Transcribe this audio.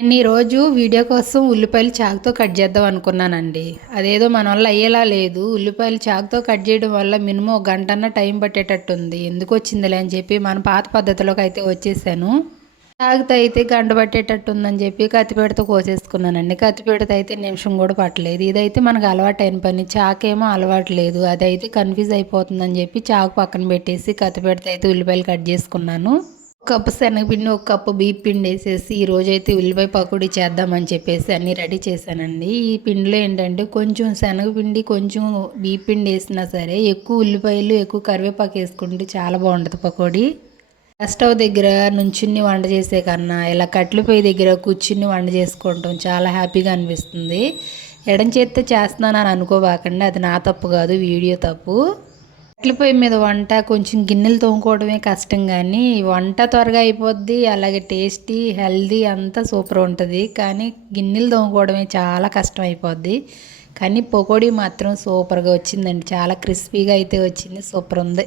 నేను ఈరోజు వీడియో కోసం ఉల్లిపాయలు చాకుతో కట్ చేద్దాం అనుకున్నానండి. అదేదో మన వల్ల అయ్యేలా లేదు. ఉల్లిపాయలు చాకుతో కట్ చేయడం వల్ల మినిమం ఒక గంటన్న టైం పట్టేటట్టుంది. ఎందుకు వచ్చిందిలే అని చెప్పి మన పాత పద్ధతిలోకి అయితే వచ్చేసాను. చాకుతో అయితే గంట పట్టేటట్టు ఉందని చెప్పి కత్తిపేటతో కోసేసుకున్నానండి. కత్తిపేటతో అయితే నిమిషం కూడా పట్టలేదు. ఇదైతే మనకు అలవాటు అయిన పని. చాకేమో అలవాటు లేదు. అదైతే కన్ఫ్యూజ్ అయిపోతుందని చెప్పి చాకు పక్కన పెట్టేసి కత్తిపేటతో అయితే ఉల్లిపాయలు కట్ చేసుకున్నాను. కప్పు శనగపిండి ఒక కప్పు బీప్ పిండి వేసేసి ఈరోజు అయితే ఉల్లిపాయ పకోడీ చేద్దామని చెప్పేసి అన్నీ రెడీ చేశానండి. ఈ పిండిలో ఏంటంటే కొంచెం శనగపిండి కొంచెం బీప్ పిండి వేసినా సరే ఎక్కువ ఉల్లిపాయలు ఎక్కువ కరివేపాకు వేసుకుంటే చాలా బాగుంటుంది పకోడీ. స్టవ్ దగ్గర నుంచుని వంట చేసే కన్నా ఇలా కట్లపై దగ్గర కూర్చుని వంట చేసుకోవటం చాలా హ్యాపీగా అనిపిస్తుంది. ఎడం చేస్తే చేస్తున్నాను అని అనుకోబాకండి అది నా తప్పు కాదు వీడియో తప్పు. కట్టెల పొయ్యి మీద వంట కొంచెం గిన్నెలు తోముకోవడమే కష్టం కానీ వంట త్వరగా అయిపోద్ది అలాగే టేస్టీ హెల్దీ అంతా సూపర్ ఉంటుంది. కానీ గిన్నెలు తోముకోవడమే చాలా కష్టం అయిపోద్ది. కానీ పకోడీ మాత్రం సూపర్గా వచ్చిందండి. చాలా క్రిస్పీగా అయితే వచ్చింది. సూపర్ ఉంది.